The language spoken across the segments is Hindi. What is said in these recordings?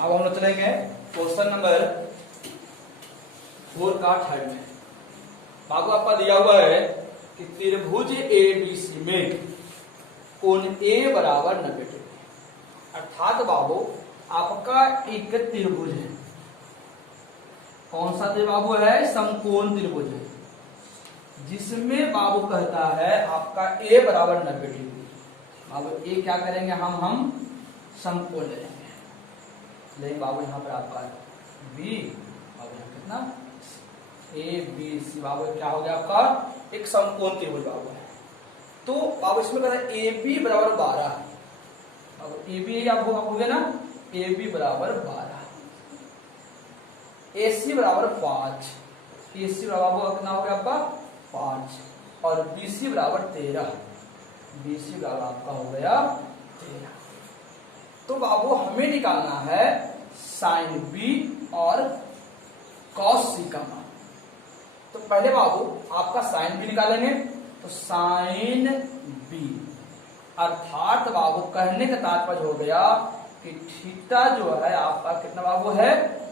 अब हम लोग चलेंगे क्वेश्चन नंबर 4 का थर्ड में। बाबू आपका दिया हुआ है कि त्रिभुज एबीसी में कोण ए बराबर 90 डिग्री। अर्थात बाबू आपका एक त्रिभुज है। कौन सा त्रिभुज बाबू है? समकोण त्रिभुज है, जिसमें बाबू कहता है आपका ए बराबर 90 डिग्री। बाबू ए क्या करेंगे हम समकोण ले लेंगे। लेकिन बाबू यहाँ पर आपका बी, बाबू यहाँ कितना ए बी सी, बाबू क्या हो गया आपका एक समकोण त्रिभुज बाबू है। तो बाबू इसमें कहता है ए बी बराबर 12। अब ए बी आप हो गया ना, ए बी बराबर 12, ए सी बराबर 5, ए सी बराबर कितना हो गया आपका 5 और बी सी बराबर 13, बी सी बराबर आपका हो गया 13। तो बाबू हमें निकालना है साइन बी और कॉस सी का मान। तो पहले बाबू आपका साइन बी निकालेंगे। तो साइन बी अर्थात बाबू कहने का तात्पर्य हो गया कि थीटा जो है आपका कितना बाबू है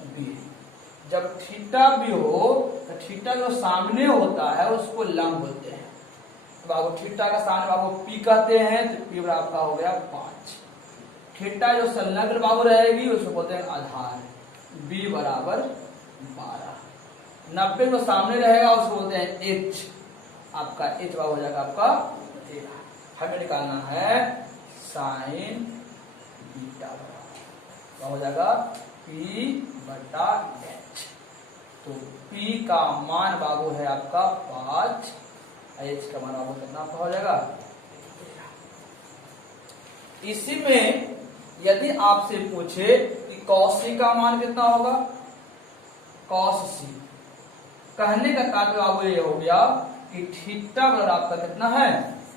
बी। जब थीटा बी हो तो थीटा जो सामने होता है उसको लंब बोलते हैं। तो बाबू थीटा का सामने बाबू पी कहते हैं, तो पी बराबर आपका हो गया 5। थीटा जो संलग्न बाबू रहेगी उसको बोलते हैं आधार, बी बराबर 12। 90 जो सामने रहेगा उसको बोलते हैं एच, आपका एच बाबू हो जाएगा आपका 13। हमें निकालना है साइन बीटा बराबर हो जाएगा पी बटा एच। तो पी का मान बाबू है आपका 5, एच का मान बाबू कितना आपका हो जाएगा 13। इसी में यदि आपसे पूछे कि कॉस सी का मान कितना होगा, कॉस सी कहने का तात्पर्य बाबू ये हो गया कि थीटा बराबर आपका कितना है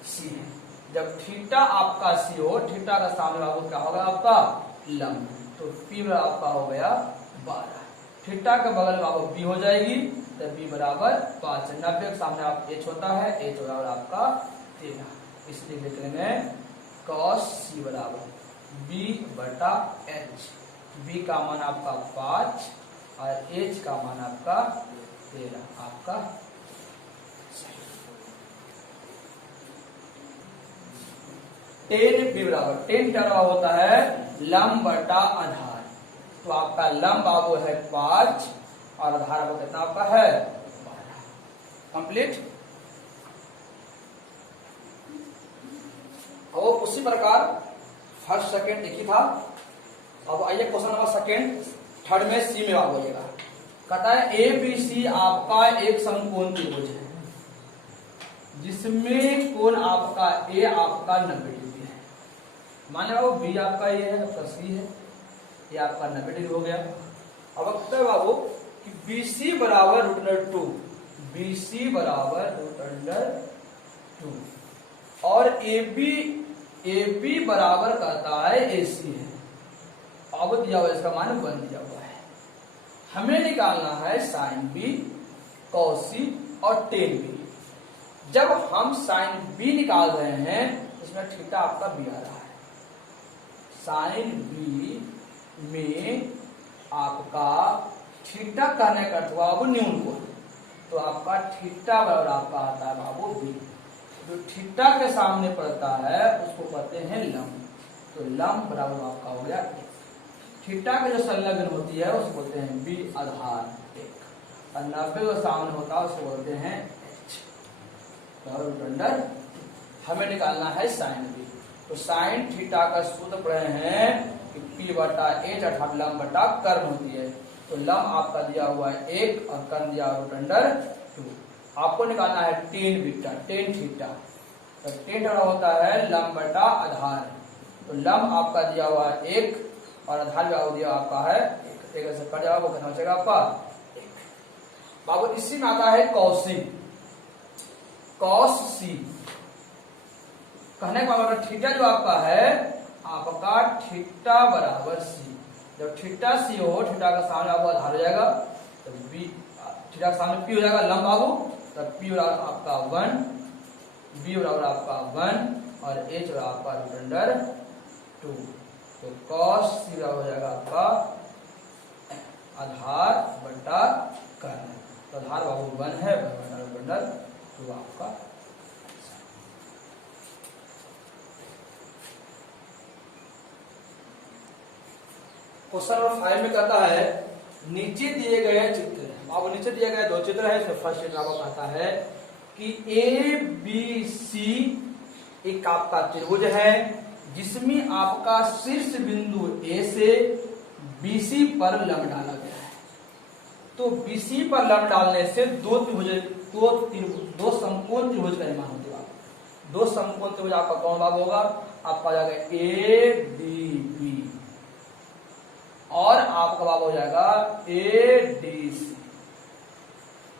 सी है। जब थीटा आपका सी हो, थीटा का सामने बाबू क्या होगा आपका लंब, तो पी बराबर आपका हो गया 12। थीटा के बगल में बाबू बी हो जाएगी, तो बी बराबर 5। 90 के सामने आप एच होता है, एच बराबर आपका 13। इसलिए लिख लेंगे कॉस सी बराबर बी बटा एच। बी का मान आपका 5 और एच का मान आपका 13। आपका टेन बी बराबर टेन क्या होता है लंब बटा आधार। तो आपका लंब बाबू है 5 और आधार बाबू कितना आपका है 12। कंप्लीट। और उसी प्रकार फर्स्ट सेकंड एक ही था। अब आइए क्वेश्चन नंबर सेकंड थर्ड में सी में बाबू आइएगा। कहता है ए बी सी आपका एक समकोण त्रिभुज है, जिसमें कोण आपका ए आपका 90 डिग्री है। मान लो बी आपका ये है, आपका सी है, ये आपका 90 डिग्री हो गया। अब कहता है बाबू कि बी सी बराबर √2, बी सी बराबर √2 और ए बी बराबर कहता है ए सी है। अब दिया हुआ इसका मान 1 दिया हुआ है। हमें निकालना है साइन बी, कॉस सी और टेन बी। जब हम साइन बी निकाल रहे हैं इसमें थीटा आपका बी आ रहा है। साइन बी में आपका थीटा कहने का अर्थ बाबू न्यून कोण, तो आपका थीटा बराबर आपका आता है बाबू बी। जो थीटा के सामने पड़ता है उसको कहते हैं लंब, तो लंब बराबर आपका हो गया 1। थीटा के जो संलग्न होती है उसको बोलते हैं बी आधार 1 और 90 जो सामने होता है उसको बोलते हैं एच बराबर अंडर। हमें निकालना है साइन बी। तो साइन थीटा का सूत्र पढ़े हैं कि पी बटा एच अर्थात लंब बटा कर्ण होती है। तो लंब आपका दिया हुआ है 1 और कर्ण दिया √2। आपको निकालना है टेन बीटा, टेन थीटा। तो टेन थीटा होता है लंब बटा आधार। तो लंब आपका दिया हुआ है 1 और आधार भी दिया आपका है 1 से कट जाएगा, वो कितना हो जाएगा आपका 1। बाबू इसी में आता है कॉस सी। कॉस सी कहने का मतलब थीटा जो आपका है आपका थीटा बराबर सी। जब थीटा सी हो, थीटा का सामने आपका आधार हो जाएगा, तो बी थीटा का सामने पी हो जाएगा लंब बाबू, तब पी बराबर आपका 1, बी बराबर आपका 1 और एच बराबर आपका √2। तो कॉस सी हो जाएगा आपका आधार बटा कर्ण। तो आधार बाबू 1 है, बंडल 2 आपका। क्वेश्चन नंबर 5 में कहता है नीचे दिए गए चित्र, अब नीचे दिए गए 2 चित्र है। इसमें फर्स्ट चित्र आपको कहता है कि ए बी सी एक आपका त्रिभुज है जिसमें आपका शीर्ष बिंदु ए से बीसी पर लंब डाला गया है। तो बीसी पर लंब डालने से दो समकोण त्रिभुज का निर्माण होगा। 2 समकोण त्रिभुज आपका कौन भाग होगा? आपका हो जाएगा ए डी बी और आपका भाग हो जाएगा ए डी सी,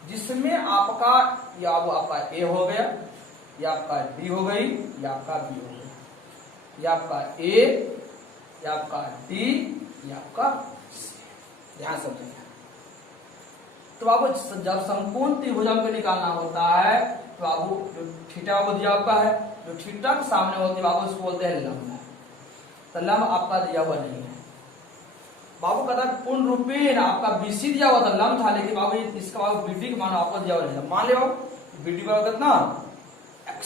जिसमें आपका या आपका ए हो गया, या आपका डी हो गई, या आपका बी हो गया, या आपका ए, या आपका डी, या आपका सी। ध्यान समझिए। तो आपको जब समकोण त्रिभुज हमको निकालना होता है तो आपको जो थीटा आपको दिया आपका है, जो थीटा के सामने होती है बाबू उसको बोलते हैं लंब। तो लंब आपका दिया हुआ नहीं है। बाबू कहता है पूर्ण रूपेण आपका बीसी दिया हुआ था, लंब था, लेकिन बाबू इसका बाबू बीडी का मान आपको दिया हुआ नहीं था। मान ले बाबू बीडी बराबर कितना x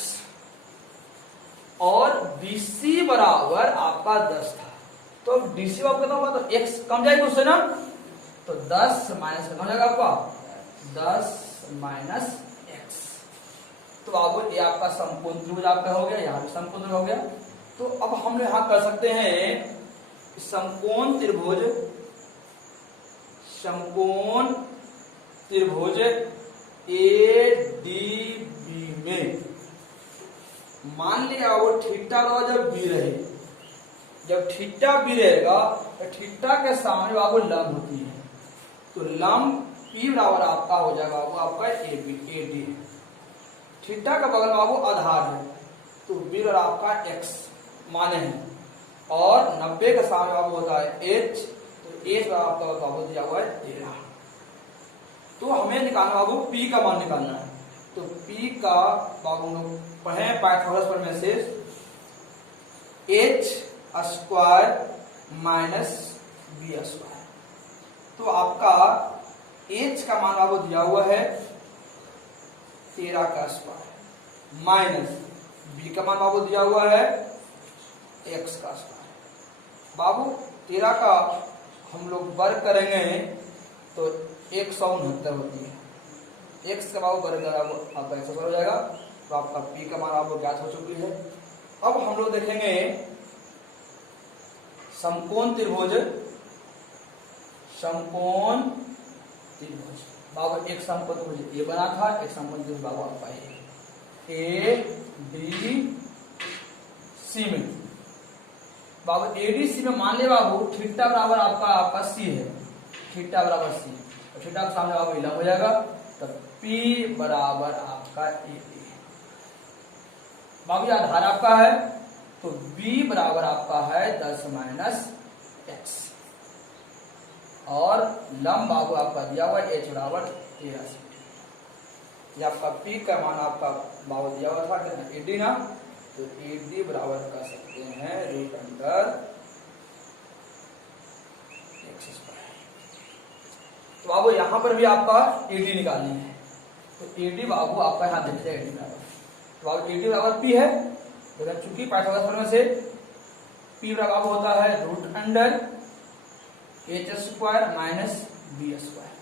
और बीसी बराबर आपका 10 था। तो डीसी बाबू कितना होगा? तो x कम जाएगा उससे ना, तो 10 माइनस कितना हो जाएगा आपका 10 माइनस x। तो बाबू ये आपका समकोण त्रिभुज आपका हो गया, यहाँ भी समकोण त्रिभुज हो गया। तो अब हम यहाँ कर सकते हैं समकोण त्रिभुज ए डी बी में मान लिया वो थीटा जब बी रहे, जब थीटा बी रहेगा तो थीटा के सामने बाबू लंब होती है। तो लंब P बराबर आपका हो जाएगा बाबू आपका A B A D. Theta का बगल बाबू आधार है तो बी बराबर आपका x माने हैं और 90 के सामने बाबू होता है h, तो h आपका बाबू दिया हुआ है 13। तो हमें निकालना बाबू P का मान निकालना है। तो P का बाबू लोग पढ़े पाइथागोरस पर में से h square minus B square. तो आपका h का मान बाबू दिया हुआ है 13 का स्क्वायर माइनस b का मान बाबू दिया हुआ है x का स्क्वायर। बाबू 13 का हम लोग वर्ग करेंगे तो 169 होती है। x का बाबू वर्ग आपका 100 हो जाएगा। तो आपका p का मान आपको ज्ञात हो चुकी है। अब हम लोग देखेंगे समकोण त्रिभुज बाबू एक समकोण त्रिभुज ए बना था, एक समकोण त्रिभुज बाबू आपका ए डी सी में बाबू एडीसी में मान ले बाबू थीटा बराबर आपका सी है, थीटा बराबर सी, तो थीटा के सामने बाबू लंब हो जाएगा। तब P बराबर आपका ए बाबू आधार आपका है तो B बराबर आपका है 10 माइनस x और लंब बाबू आपका दिया हुआ h बराबर 13 सेंटीमीटर। ये आपका P का मान आपका बाबू दिया हुआ था एडी ना, तो एडी बराबर कर सकते हैं रूट अंडर x स्क्वायर। तो बाबू यहां पर भी आपका एडी निकालनी है। तो एडी बाबू आपका यहां देखते हैं एडी बराबर, तो बाबू एडी बराबर P है, लेकिन चूंकि पाइथागोरस प्रमेय से P बराबर होता है root under h square minus B square,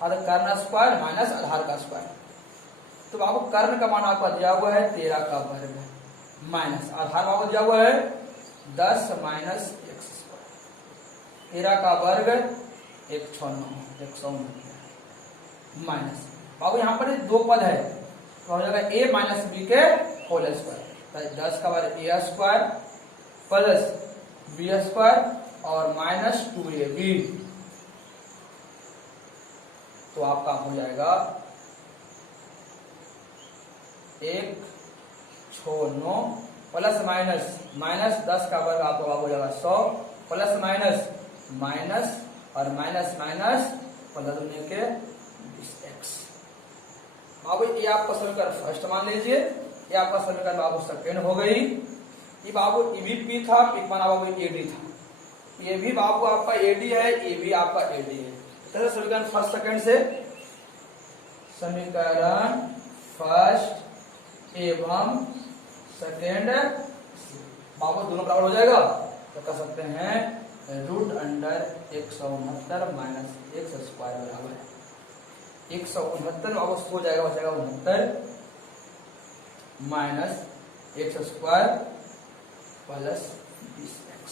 कर्ण स्क्वायर माइनस आधार का स्क्वायर। तो बाबू कर्ण का मान आपका दिया हुआ है 13 का वर्ग माइनस आधार बाबू दिया हुआ है 10 माइनस x स्क्वायर। 13 का वर्ग 196 माइनस बाबू यहाँ पर 2 पद है तो हो जाएगा a माइनस बी के होल स्क्वायर, 10 का वर्ग a square plus b square और माइनस 2ab। तो आपका हो जाएगा 169 प्लस माइनस 10 का वर्ग आपका हो जाएगा 100 प्लस माइनस और माइनस प्लस होने के 20x। बाबू ये आपका समीकरण फर्स्ट मान लीजिए, ये आपका समीकरण बाबू सेकेंड हो गई। ये बाबू ईबी था, एक माना बाबू एडी था। ये भी बाबू आपका एडी है, ये भी आपका एडी है। तो समीकरण फर्स्ट सेकंड से, समीकरण फर्स्ट एवं सेकंड बाबू दोनों बराबर हो जाएगा, तो कर सकते हैं √169 माइनस x स्क्वायर बराबर 169 बाबू हो जाएगा, बचेगा 69 minus x square plus 20x।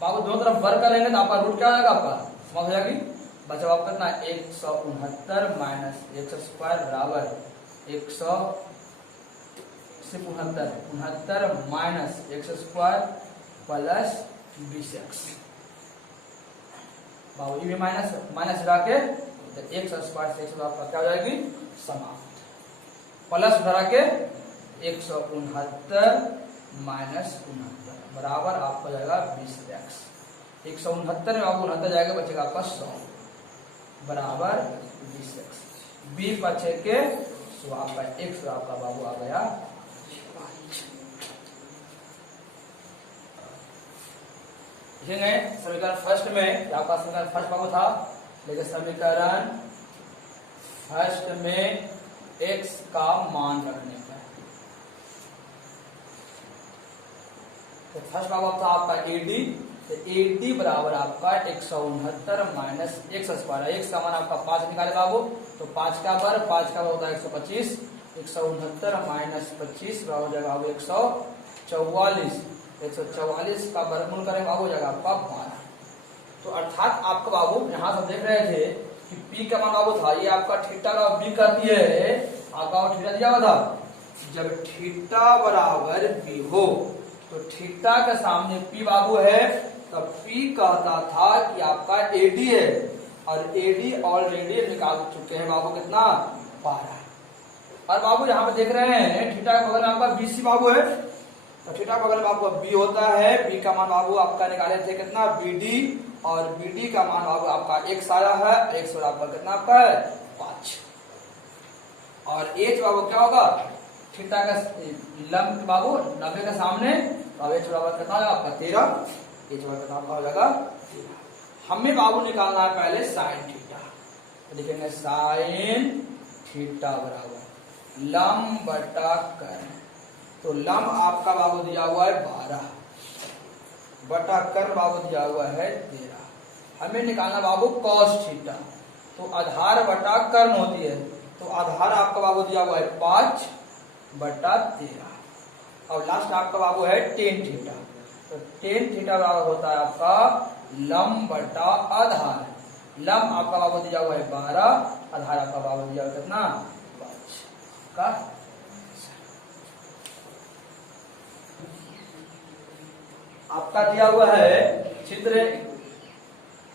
बाबू दोनों तरफ वर्ग करेंगे तो आपका रूट क्या हो जाएगा, आपका समझ हो जाएगी। बचा आप कितना 169 माइनस x स्क्वायर बराबर 169 minus x square plus 20x। बाबू ये भी माइनस माइनस हटा के तो x स्क्वायर से x आपका क्या हो जाएगी, समाप्त। प्लस हटा के 169 माइनस 69 बराबर आपको जाएगा 20x। 169 में आपको 69 जाएगा, बचेगा आपका 100 बराबर 20x। b बचे के 100 आपका x आपका बाबू आ गया। देखेंगे समीकरण फर्स्ट में आपका समीकरण फर्स्ट बाबू था, लेकिन समीकरण फर्स्ट में x का मान रखने का, तो फर्स्ट बाबू था आपका एडी, तो एडी बराबर आपका 169 माइनस x स्क्वायर। x का मान आपका 5 निकाले बाबू, तो 5 का वर्ग होता है 125, 169 माइनस 25 बराबर हो जाएगा 144। 144 का वर्गमूल करेंगे बाबू हो जाएगा आपका 12। तो अर्थात आपका बाबू यहाँ से देख रहे थे कि p का मान बाबू था, ये आपका थीटा का b करती है, आपका थीटा दिया हुआ था। जब थीटा बराबर b हो तो थीटा के सामने p बाबू है, तब p कहता था कि आपका एडी है, और एडी ऑलरेडी निकाल चुके हैं बाबू कितना 12। और बाबू यहाँ पे देख रहे हैं थीटा के बगल में आपका BC बाबू है, तो थीटा के बगल में आपका b होता है। b का मान बाबू आपका निकाले थे कितना BD, और BD का मान बाबू आपका x आया है, x बराबर कितना आपका है 5। और h बाबू क्या होगा, थीटा का लंब बाबू 90 के सामने, अब h बराबर कितना होगा आपका 13, h बराबर कितना हो जाएगा 13। हमें बाबू निकालना है पहले साइन थीटा, तो लिखेंगे साइन थीटा बराबर लंब बटा कर्ण। तो लंब आपका बाबू दिया हुआ है 12 बटा कर्ण बाबू दिया हुआ है 13। हमें निकालना बाबू कॉस थीटा, तो आधार बटा कर्ण होती है, तो आधार आपका बाबू दिया हुआ है 5 बटा 13। और लास्ट आपका बाबू है टेन थीटा, तो टेन थीटा बराबर होता है आपका लंब बटा आधार। लंब आपका बाबू दिया हुआ है 12, आधार आपका बाबू दिया हुआ कितना 5 का। आपका दिया हुआ है चित्र,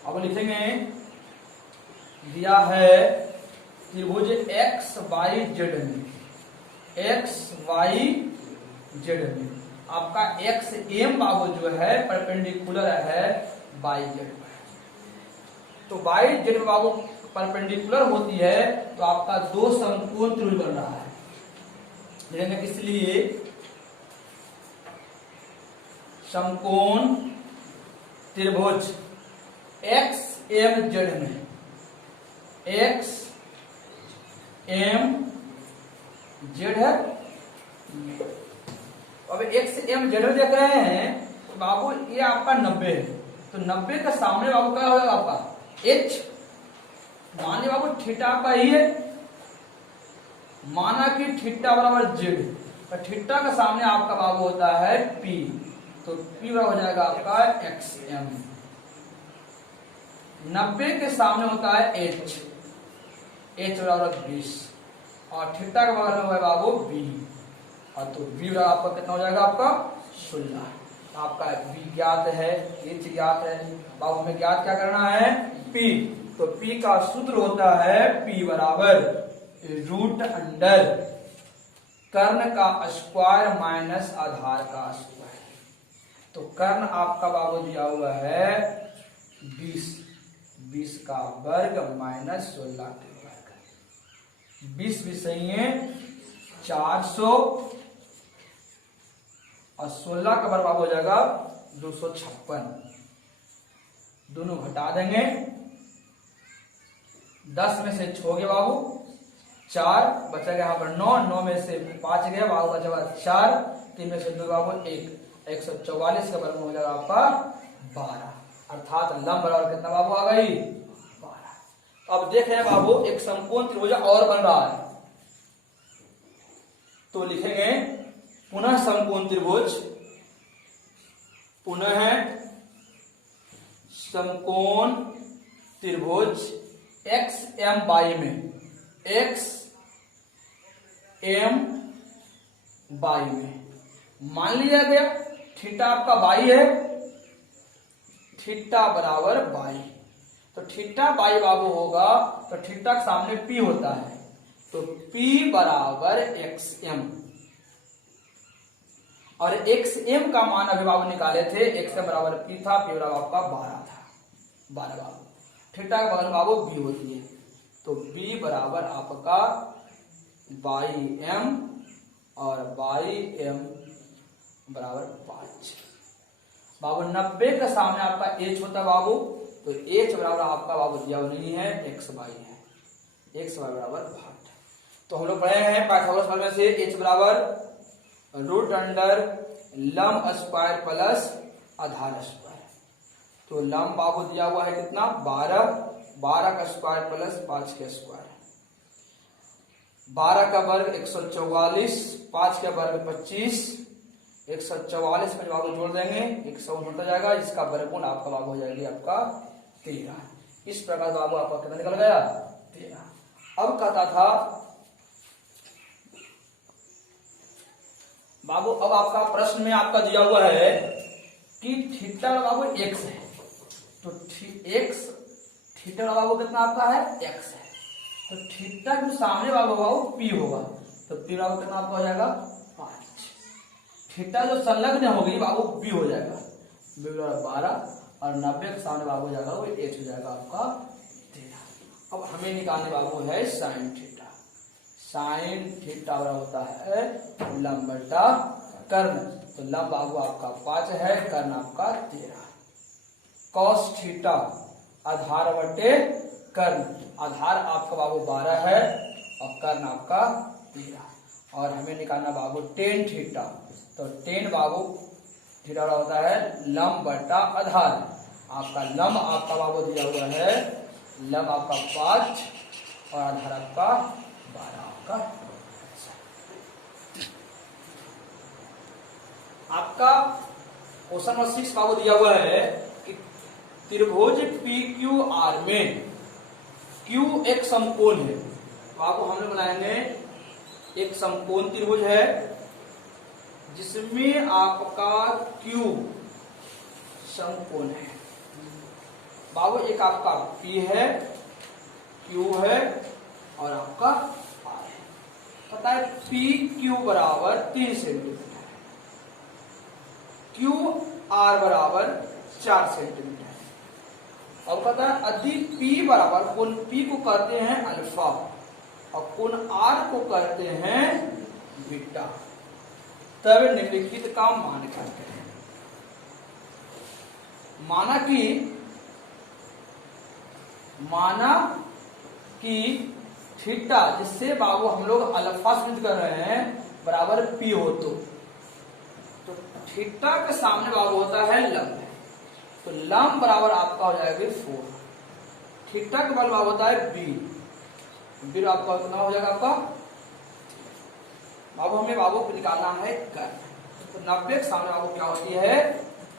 अब लिखेंगे दिया है त्रिभुज XYZ में, XYZ में आपका XM बाबू जो है परपेंडिकुलर है YZ पर। तो YZ में बाबू परपेंडिकुलर होती है, तो आपका दो समकोण त्रिभुज बन रहा है। इसलिए समकोण त्रिभुज XMZ में, XMZ है। अब XMZ में देख रहे हैं बाबू, ये आपका 90 है, तो 90 के सामने बाबू क्या होगा आपका H। मान लीजिए बाबू थीटा आपका ही है, माना कि थीटा बराबर Z, तो थीटा के सामने आपका बाबू होता है P, तो P बराबर हो जाएगा आपका XM। 90 के सामने होता है H, H बराबर 20, और थीटा के बगल में है बाबू B, और तो B बराबर आपका कितना हो जाएगा आपका 16। आपका B ज्ञात है, H ज्ञात है, बाबू में ज्ञात क्या करना है P, तो P का सूत्र होता है P बराबर रूट अंडर कर्ण का स्क्वायर माइनस आधार का स्क्वायर। तो कर्ण आपका बाबू दिया हुआ है 20 का वर्ग माइनस 16 के वर्ग। 20 भी सही है 400, और 16 का वर्ग हो जाएगा 256। दोनों घटा देंगे, 10 में से 6 गए बाबू, 4 बचा गया यहाँ पर 9, 9 में से 5 गया बाबू, बचा 4, 3 में से 2 बाबू 1, 144 का वर्ग हो जाएगा आपका 12, अर्थात लंब बराबर कितना बाबू आ गई 12। अब देख रहे हैं बाबू एक समकोण त्रिभुज और बन रहा है, तो लिखेंगे पुनः समकोण त्रिभुज, पुनः समकोण त्रिभुज एक्स एम वाई में, एक्स एम वाई में मान लिया गया थीटा आपका वाई है, थीटा बराबर वाई, तो थीटा वाई बाबू होगा तो थीटा के सामने पी होता है, तो P बराबर एक्स एम, और एक्स एम का मान अभी बाबू निकाले थे, एक्स एम बराबर P था, P बराबर आपका 12 था, 12 बाबू, थीटा के बगल बाबू B होती है, तो B बराबर आपका बाई एम और बाई एम बराबर 5 बाबू। 90 के सामने आपका h होता है बाबू, तो h बराबर आपका बाबू दिया नहीं है, एक्स वाई है, एक्स वाई बराबर 8। तो हम लोग पढ़े हैं पाइथागोरस प्रमेय से h बराबर रूट अंडर लंब स्क्वायर प्लस आधार स्क्वायर, तो लंब बाबू दिया हुआ है कितना 12, 12 का स्क्वायर प्लस 5 का स्क्वायर, 12 का वर्ग 144, 5 का वर्ग 25, 144 में बाबू जोड़ देंगे 159 होता जाएगा, इसका वर्गमूल आपका बाबू हो जाएगी आपका 13। इस प्रकार बाबू आपका कितना निकल गया 13। अब कहता था बाबू, अब आपका प्रश्न में आपका दिया हुआ है कि थीटा बाबू x है, तो x थीटा बाबू कितना आपका है x है, तो थीटा के सामने बाबू p होगा, तो p बाबू कितना आपका हो जाएगा 5, थीटा जो संलग्न होगी बाबू b हो जाएगा, b बराबर 12 और 90 के सामने बाबू हो जाएगा वो h हो जाएगा आपका 13। अब हमें निकालने बाबू है साइन थीटा, साइन थीटा होता है लंब बटा कर्ण, तो लंब बाबू आपका 5 है, कर्ण आपका 13। कॉस थीटा आधार बटे कर्ण, आधार आपका बाबू 12 है और कर्ण आपका 13, और हमें निकालना बाबू टेन थीटा, तो टेन बाबू थीटा होता है लंब बटा आधार, आपका लंब आपका बाबू दिया हुआ है, लंब आपका 5 और आधार आपका 12 आपका क्वेश्चन नंबर 6 बाबू दिया हुआ है कि त्रिभुज PQR में Q एक समकोण है, बाबू हम लोग बनाएंगे एक समकोण त्रिभुज है जिसमें आपका Q समकोण है बाबू, एक आपका P है, Q है और आपका R है, पता है PQ बराबर 3 सेंटीमीटर, QR बराबर 4 सेंटीमीटर। अब पता है यदि P बराबर कोण P को कहते हैं अल्फा और कोण R को कहते हैं बीटा, तब निम्नलिखित का मान करते हैं। माना कि थीटा जिससे बाबू हम लोग अल्फा सिद्ध कर रहे हैं बराबर P हो, तो थीटा के सामने बाबू होता है लंब, तो लंब बराबर आपका हो जाएगा 4, थीटा के बल बाबू होता है b, फिर आपका कितना हो जाएगा आपका बाबू, हमें बाबू को निकालना है कर्ण, तो 90 के सामने बाबू क्या होती है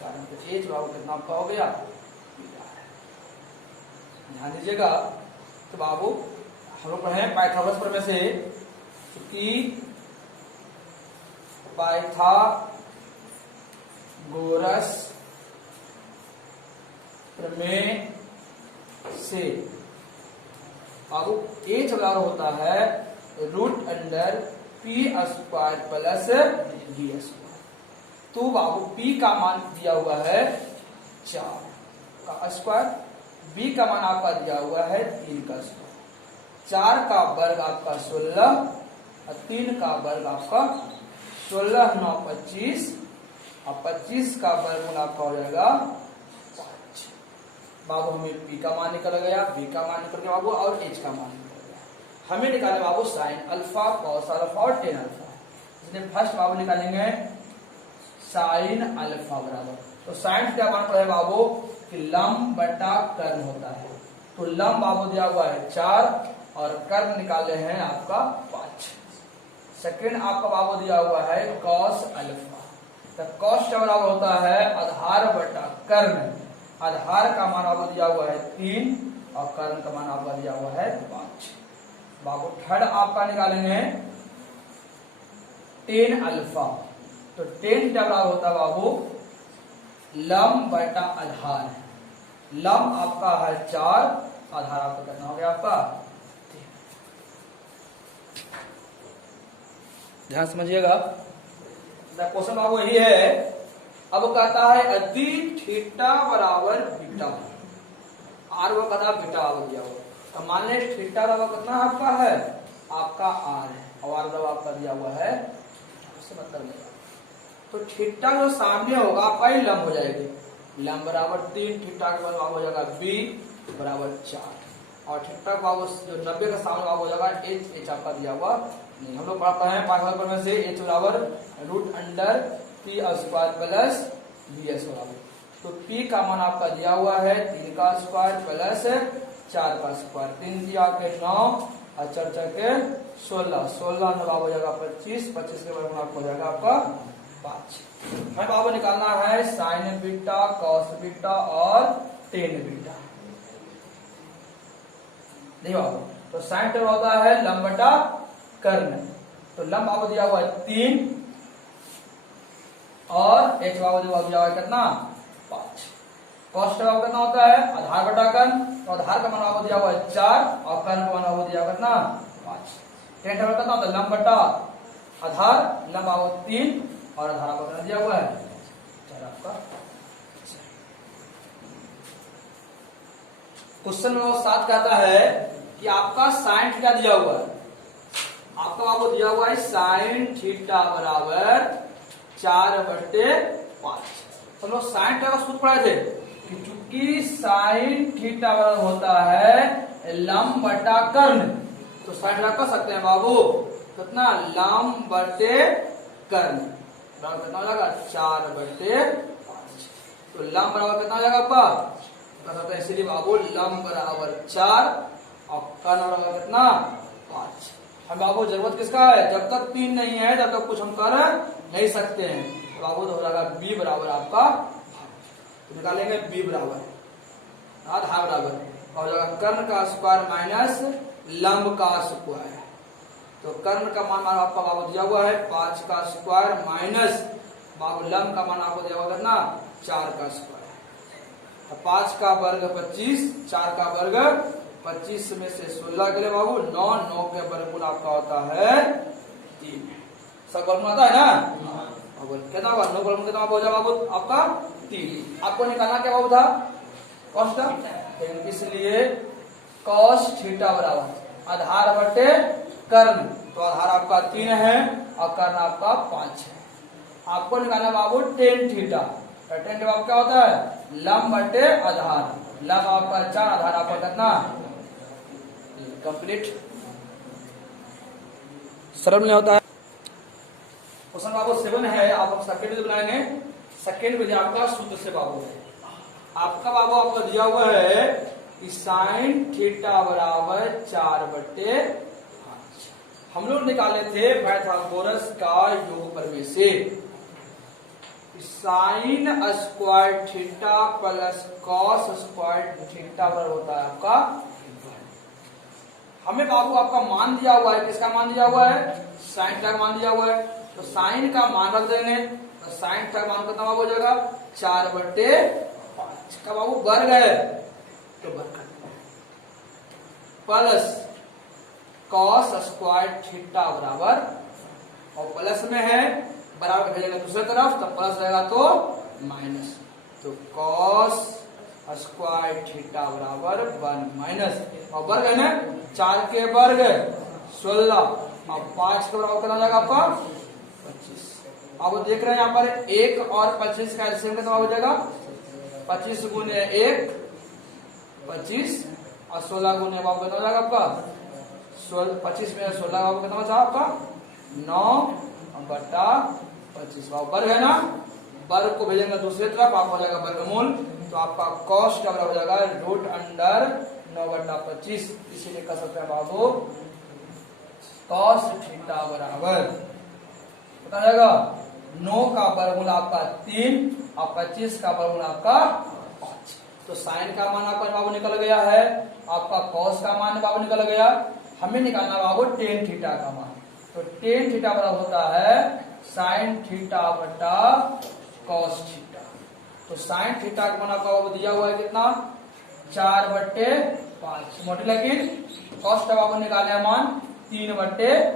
कर्ण, तो h बाबू कितना आपका हो गया, ध्यान दीजिएगा। तो बाबू हम लोग पढ़े पाइथागोरस प्रमेय से कि पाइथागोरस प्रमेय से बाबू h बराबर होता है root under p square plus d square, तो बाबू p का मान दिया हुआ है 4 का स्क्वायर, b का मान आपका दिया हुआ है 3 का स्क्वायर, 4 का वर्ग आपका 16 और 3 का वर्ग आपका 16 9 25 अब 25 का वर्गमूल आपका हो जाएगा 5। बाबू हमें पी का मान निकल गया, बी का मान निकल गया बाबू, और एच का मान निकल गया। हमें निकाले बाबू साइन अल्फा, कॉस अल्फा और टेन अल्फा। इसलिए फर्स्ट बाबू निकालेंगे साइन अल्फा बराबर, तो साइन क्या मान पड़ा है बाबू कि लंब बटा कर्ण होता है। तो लंब बाबू दिया हुआ है 4 और कर्ण निकाले हैं आपका 5। सेकंड आपका बाबू दिया हुआ है कॉस अल्फा, तो कॉस क्या बराबर होता है आधार बटा कर्ण। आधार का मान आपको दिया हुआ है 3 और कर्ण का मान आपका दिया हुआ है 5। बाबू थर्ड आपका निकालेंगे टेन अल्फा, तो टेन क्या बराबर होता है बाबू लंब बटा आधार। लंब आपका है 4, आधार आपका कितना हो गया आपका 3। ध्यान समझिएगा, क्वेश्चन बाबू यही है। अब कहता है यदि थीटा बराबर बीटा, आर वो कहता है बीटा बराबर दिया हुआ, तो मान ले थीटा बराबर कितना आपका है आपका आर है और आर बराबर आपका दिया हुआ है, उससे मतलब नहीं। तो थीटा जो सामने होगा आपका ही लंब हो जाएगी, लंब बराबर 3, थीटा का बराबर हो जाएगा बी बराबर 4 और थीटा का जो 90 का सामने हो जाएगा एच आपका दिया हुआ नहीं। हम लोग पढ़ते हैं पाठ्यक्रम में से एच बराबर root under p square plus b s बराबर। तो पी का मान आपका दिया हुआ है 3 का स्क्वायर प्लस 4 का स्क्वायर, 3 दिया के 9 और 4 के 16, 16 में हो जाएगा 25, 25 के बराबर आपको हो जाएगा आपका 5। हमें बाबू निकालना है साइन बीटा, कॉस बीटा और टेन बीटा। देखो बाबू, तो साइन टेन होता है लंब बटा कर्ण, तो लंब बाबू दिया हुआ है 3 और एच बाबू दिया हुआ है कितना 5। कॉस बाबू कितना होता है आधार बटा कर्ण, तो आधार का मान बाबू दिया हुआ है 4 और कर्ण का मान बाबू दिया हुआ कितना 5। टेन टेन कितना होता है लंब बटा आधार, लंब बाबू 3 और आधार आपको कितना दिया हुआ है 4 आपका। क्वेश्चन नंबर 7 कहता है कि आपका साइन थीटा दिया हुआ है, आपका बाबू दिया हुआ है साइन थीटा बराबर 4/5। तो लोग साइन थीटा का सूत्र पढ़े थे कि चूंकि साइन थीटा बराबर होता है लंब बटा कर्ण, तो साइन थीटा कर सकते हैं बाबू कितना लंब बटे कर्ण बराबर कितना हो जाएगा 4/5। तो लंब बराबर कितना हो जाएगा आपका कर सकते हैं, इसलिए बाबू लंब बराबर 4 और कर्ण बराबर कितना 5। हम बाबू जरूरत किसका है, जब तक 3 नहीं है तब तक कुछ हम कर नहीं सकते हैं। तो बाबू तो हो जाएगा बी बराबर आपका, तो निकालेंगे बी बराबर आधार बराबर हो जाएगा कर्ण का स्क्वायर माइनस लंब का स्क्वायर। तो कर्ण का मान आपका बाबू दिया हुआ है 5 का स्क्वायर माइनस बाबू लंब का मान आपको दिया हुआ कितना 4 का स्क्वायर। 5 का वर्ग 25, 4 का वर्ग 25 में से 16 के लिए बाबू 9, 9 के वर्गमूल आपका होता है 3। सब वर्गमूल आता है ना, कितना होगा 9 वर्गमूल कितना हो जाएगा बाबू आपका 3। आपको निकालना क्या बाबू था कॉस का, इसलिए कॉस थीटा बराबर आधार बटे कर्ण, तो आधार आपका 3 है और कर्ण आपका 5 है। आपको निकालना बाबू टेन थीटा, टेन थीटा क्या होता है लंब बटे आधार, लंब आपका 4 आधार आपका कितना कंप्लीट सरल नहीं होता है। क्वेश्चन बाबू 7 है, आप सेकंड विधि बनाएंगे। सेकंड विधि आपका सूत्र से बाबू है, आपका बाबू आपको दिया हुआ है कि साइन थीटा बराबर 4/5। हम लोग निकाले थे पाइथागोरस का योगफल में से sine square theta plus cos square theta बराबर होता है आपका। हमें बाबू आपका मान दिया हुआ है, किसका मान दिया हुआ है साइन थीटा का मान दिया हुआ है, तो साइन का मान रख देंगे, तो साइन थीटा का मान कितना हो जाएगा 4/5 का बाबू वर्ग है, तो वर्ग प्लस कॉस स्क्वायर थीटा बराबर और प्लस में है बराबर भेजेंगे दूसरी तरफ तो प्लस रहेगा तो माइनस, तो कॉस स्क्वायर थीटा बराबर 1 माइनस और वर्ग है ना 4 के वर्ग 16 और 5 के बराबर कितना जाएगा आपका 25। अब देख रहे हैं यहाँ पर 1 और 25 का एलसीएम कितना हो जाएगा, 25 गुने 1 25 और 16 गुने बाबू कितना हो जाएगा आपका 25 में 16 बाबू कितना बचा आपका 9/25 बाबू वर्ग है ना, वर्ग को भेजेंगे दूसरी तरफ आपका हो जाएगा वर्गमूल, तो आपका कॉस का बराबर हो जाएगा √9/25। इसीलिए कह सकते हैं बाबू कॉस थीटा बराबर बता जाएगा 9 का वर्गमूल आपका 3 और 25 का वर्गमूल आपका 5। तो साइन का मान आपका बाबू निकल गया है, आपका कॉस का मान बाबू निकल गया, हमें निकालना बाबू टेन थीटा का मान। तो टेन थीटा बराबर होता है साइन थीटा बटा कॉस थीटा। तो साइन थीटा का मान आपका बाबू दिया हुआ है कितना 4/5 मोटी लकीर, कॉस का बाबू निकाले मान 3/5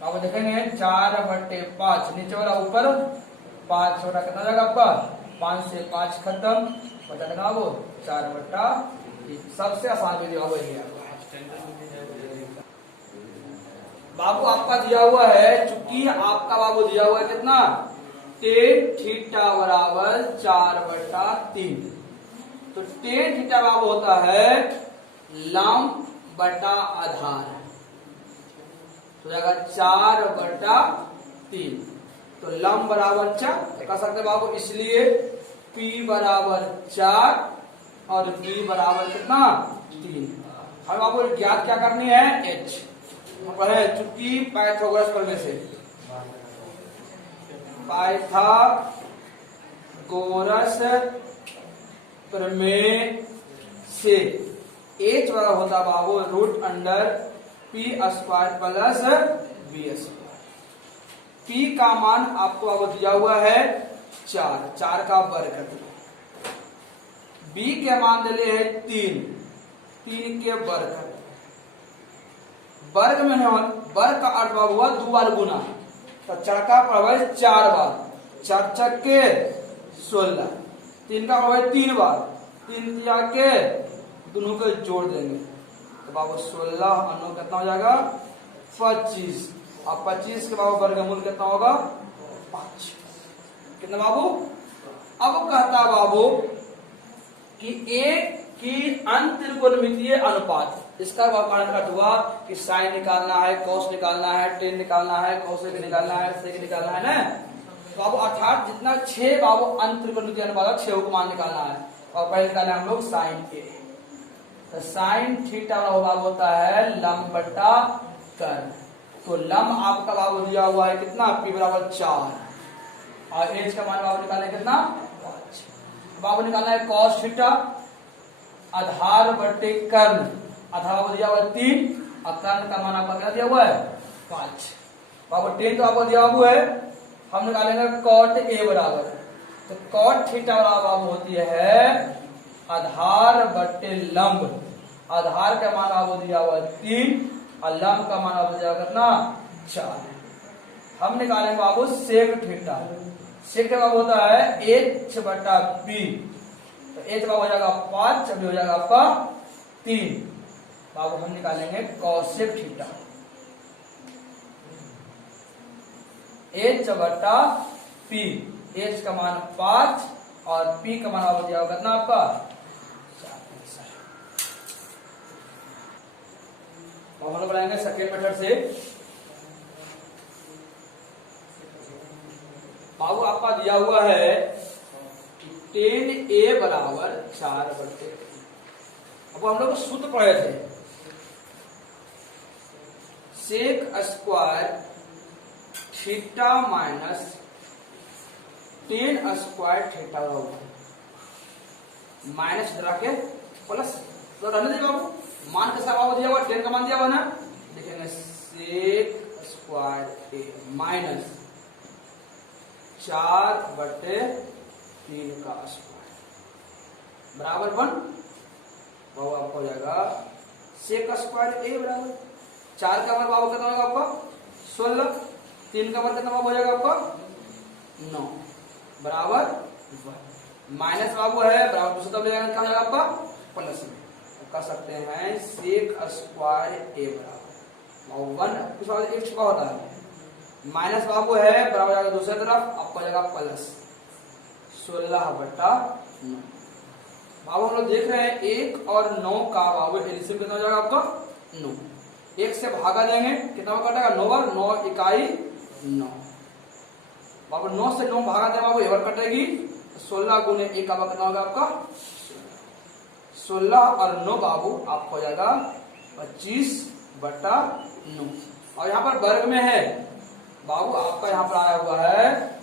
बाबू देखेंगे 4/5 नीचे वाला ऊपर 5 छोटा कितना जाएगा आपका 5 से 5 खत्म बचा देना वो 4/3। सबसे आसान विधि बाबू ये बाबू आपका दिया हुआ है, चूंकि आपका बाबू दिया हुआ है कितना टेन थीटा बराबर 4/3। तो टेन थीटा बाबू होता है लंब बटा आधार, तो जाएगा 4/3। तो लंब बराबर 4 कह सकते बाबू, इसलिए P बराबर 4 और B बराबर कितना 3। अब बाबू ज्ञात क्या करनी है H है, चूंकि पाइथागोरस प्रमेय से H बराबर होता बाबू √P² प्लस B²। P का मान आपको बाबू दिया हुआ है 4 का वर्ग कर दिया, B के मान दिले है 3 के वर्ग कर, वर्ग में वर्ग का अर्थ बाबू हुआ 2 बार गुना, तो 4 का प्रभाव 4 बार, 4 छक्के 16, 3 का प्रभाव 3 बार, 3 के दोनों को जोड़ देंगे तो बाबू 16 और 9 कितना हो जाएगा 25, और 25 के बाबू वर्गमूल कितना होगा 5। कितना बाबू, अब कहता बाबू कि एक की अंतर्गुणमितीय अनुपात, इसका कारण अर्थ हुआ कि साइन निकालना है, कॉस निकालना है, टेन निकालना है, कोसेक निकालना है, सेक निकालना है ना बाबू, अर्थात जितना 6 बाबू अंतर्गुणमितीय अनुपात 6 को मान निकालना है, और पहले निकालना है हम लोग साइन ए। तो साइन थीटा बाबू होता है लंब बटा कर्ण। तो लंब आपका बाबू दिया हुआ है कितना P बराबर 4 और H का मान बाबू निकालना है कितना 5। बाबू निकालना है कॉस थीटा आधार बटे कर्ण, आधार बाबू दिया हुआ है 3 और कर्ण का मान आपका क्या दिया हुआ है 5। बाबू 10 तो आपको दिया हुआ है, हम निकालेंगे कॉट ए बराबर, तो कॉट थीटा बाबू होती है आधार बटे लंब, आधार का मान आपको दिया हुआ है 3 और लंब का मान आपको दिया कितना 4। हम निकालेंगे बाबू सेक थीटा, सेक बाबू होता है H/P, तो H बाबू हो जाएगा 5, अभी हो जाएगा आपका 3। बाबू हम निकालेंगे कॉसेक थीटा, H/P, H का मान 5 और P का मान आपको दिया होगा कितना आपका 4। अब हम लोग बनाएंगे सेकेंड मेथड से। बाबू आपका दिया हुआ है कि 10A बराबर 4/3। अब हम लोग सूत्र पढ़े थे sec square theta minus 10 square theta होगा, माइनस इधर आके प्लस, तो रहने दे बाबू, मान कैसा बाबू दिया हुआ 10 का मान दिया हुआ ना, देखेंगे सेक स्क्वायर ए माइनस 4/3 का स्क्वायर बराबर 1। बाबू आपको हो जाएगा सेक स्क्वायर ए बराबर 4 का वर्ग बाबू कितना होगा आपका 16, 3 का वर्ग कितना बाबू हो जाएगा आपका 9 बराबर 1, माइनस बाबू है बराबर दूसरा तब ले जाएगा क्या हो जाएगा आपका प्लस में, कह सकते हैं सेक स्क्वायर ए बराबर 1 कुछ एक छुपा होता है माइनस बाबू है बराबर जाएगा दूसरी तरफ, आपको जाएगा प्लस 16/9। बाबू हम लोग देख रहे हैं 1 और 9 का बाबू एलसीएम कितना हो जाएगा आपका 9। 1 से भागा देंगे कितना कटेगा 9 बार, 9 इकाई 9। बाबू 9 से 9 भागा देंगे बाबू, एवर कटेगी 16 गुने 1 का कितना होगा आपका 16 और 9 बाबू आपको हो जाएगा 25/9। और यहाँ पर वर्ग में है बाबू आपका, यहाँ पर आया हुआ है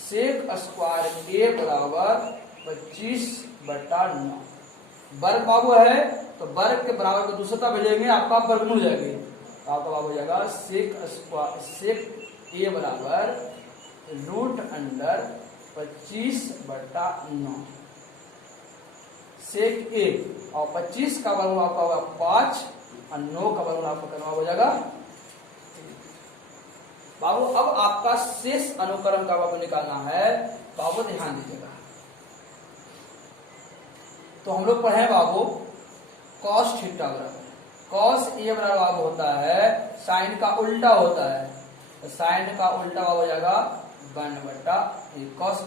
सेक स्क्वायर ए बराबर 25/9। वर्ग बाबू है तो वर्ग के बराबर को दूसरी तरफ भेजेंगे, आपका वर्गमूल जाएगी, तो आपका बाबू हो जाएगा सेक ए बराबर √25/9 सेक ए। और 25 का वर्गमूल आपका होगा 5 और 9 का वर्गमूल आपका करना हो जाएगा। बाबू अब आपका शेष अनुकरण का आपको निकालना है, बाबू ध्यान दीजिएगा। तो हम लोग पढ़े बाबू cos थीटा बराबर cos ए बराबर बाबू होता है साइन का उल्टा होता है, तो साइन का उल्टा बाबू हो जाएगा 1/, cos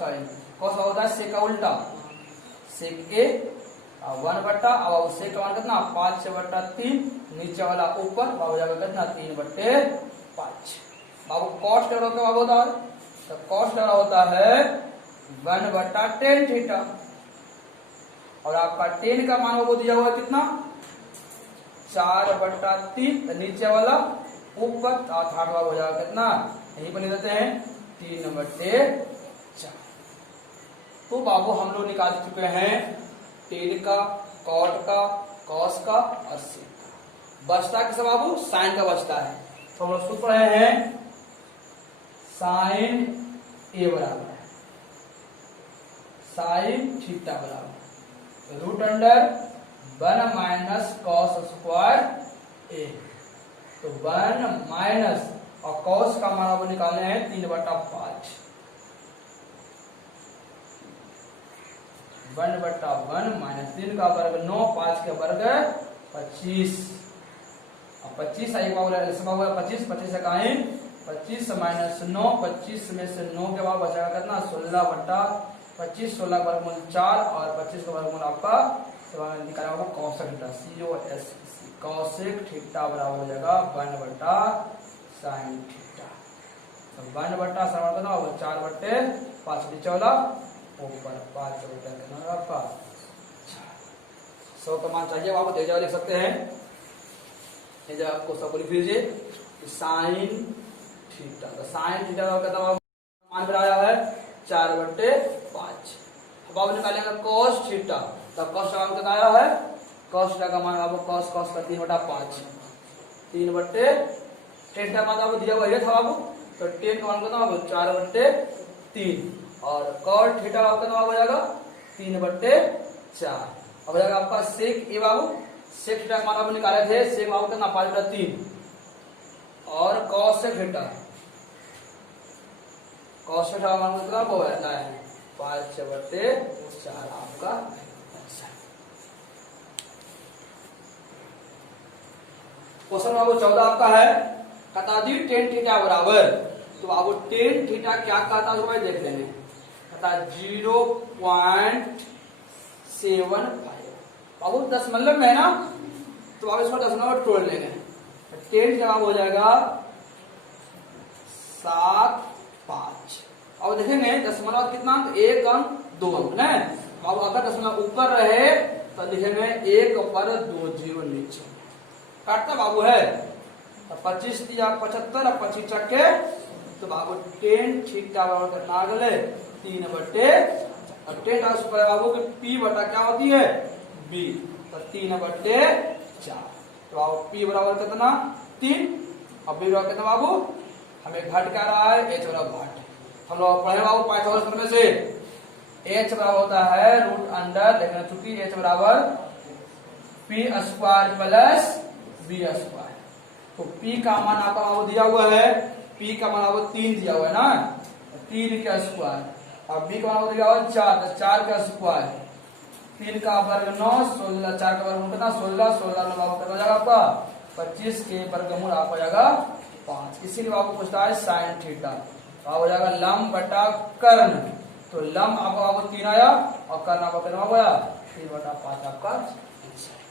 होता है सेक का उल्टा, सेक ए 1/, अब सेक का मान कितना 5/3, नीचे वाला ऊपर बाबू हो जाएगा कितना 3/5। बाबू कॉस टेबल क्या बाबू होता है, तो कॉस टेबल होता है 1/tan थीटा, और आपका 10 का मान बाबू दिया हुआ कितना 4/3, तो नीचे वाला ऊपर थार्ड बाबू हो जाएगा कितना, यहीं पर ले देते हैं 3/4। तो बाबू हम लोग निकाल चुके हैं 10 का, कॉट का, कॉस का और सेक का। बचता किस बाबू साइन का बचता है, तो हम लोग सूत्र पढ़े हैं साइन ए बराबर साइन थीटा बराबर √1 माइनस कॉस स्क्वायर ए। तो 1 माइनस और कॉस का मान आपको निकालने हैं 3/5, 1/1 माइनस 3 का वर्ग 9, 5 के वर्ग 25, और 25 आई बाबू 25 से कहीं 25 माइनस 9, 25 में से 9 के बाद बचेगा कितना 16/25, 16 का वर्गमूल 4 और 25 का वर्गमूल आपका निकाला होगा कॉसेक थीटा, कॉसेक थीटा बराबर हो जाएगा 1/sin थीटा। तो 1/sin कितना होगा 4/5, नीचे वाला ऊपर 5/कितना आपका 100 का मान चाहिए आपको, तेजा लिख सकते हैं, तेजा आपको सब लिख लीजिए साइन थीटा। तो साइन थीटा का कितना मान बनाया है 4/5। अब आप निकालेंगे cos थीटा, तो cos का मान कितना आया है, cos थीटा का मान आपको cos का 3/5, 3/10 का मान आपको दिया हुआ ये था बाबू, तो 10 का मान कितना बाबू 4/3, और cos थीटा का कितना हो जाएगा 3/4। अब हो जाएगा आपका सेक ए बाबू, सेक थीटा का मान आप निकाले थे, सेक बाबू कितना 5/3, और cos थीटा का मान कितना वो रहता है 5/4 आपका आंसर। क्वेश्चन बाबू 14 आपका है, बता दी tan थीटा बराबर, तो बाबू tan थीटा क्या कहता है भाई देख लेंगे, कहता 0.75। बाबू दशमलव में है ना, तो बाबू इसको दशमलव तोड़ लेंगे, tan जवाब हो जाएगा 7/5। अब देखेंगे दशमलव कितना, 1 अंक 2 अंक ना, अब अगर दशमलव ऊपर रहे तो लिखेंगे 1 पर 2 0 नीचे काटना बाबू है, तो 25 दिया 75 और 25 चक्के, तो बाबू tan थीटा बराबर कितना आ गए 3/4, और tan का सूत्र है बाबू कि p बटा क्या होती है b, तो 3/4, तो बाबू p बराबर कितना 3, और b बराबर कितना बाबू हमें घट क्या रहा है h बराबर घट। हम लोग पढ़े बाबू पाइथागोरस सूत्र में से h बराबर होता है √, लेकिन चूंकि h बराबर p² प्लस b², तो p का मान आपका बाबू दिया हुआ है, p का मान आपको 3 दिया हुआ है ना, 3 का स्क्वायर, और b का मान दिया हुआ 4, तो 4 का स्क्वायर, 3 का वर्ग 9, 16, 4 का वर्गमूल कितना 16, 16 में बाबू कितना हो जाएगा आपका 25 के वर्गमूल आपको जाएगा 5। इसीलिए बाबू पूछता है साइन थीटा, हो जाएगा लंब बटा कर्ण। तो लंब आपका बाबू 3 आया और कर्ण आपका कितना हो गया 3/5 आपका आंसर।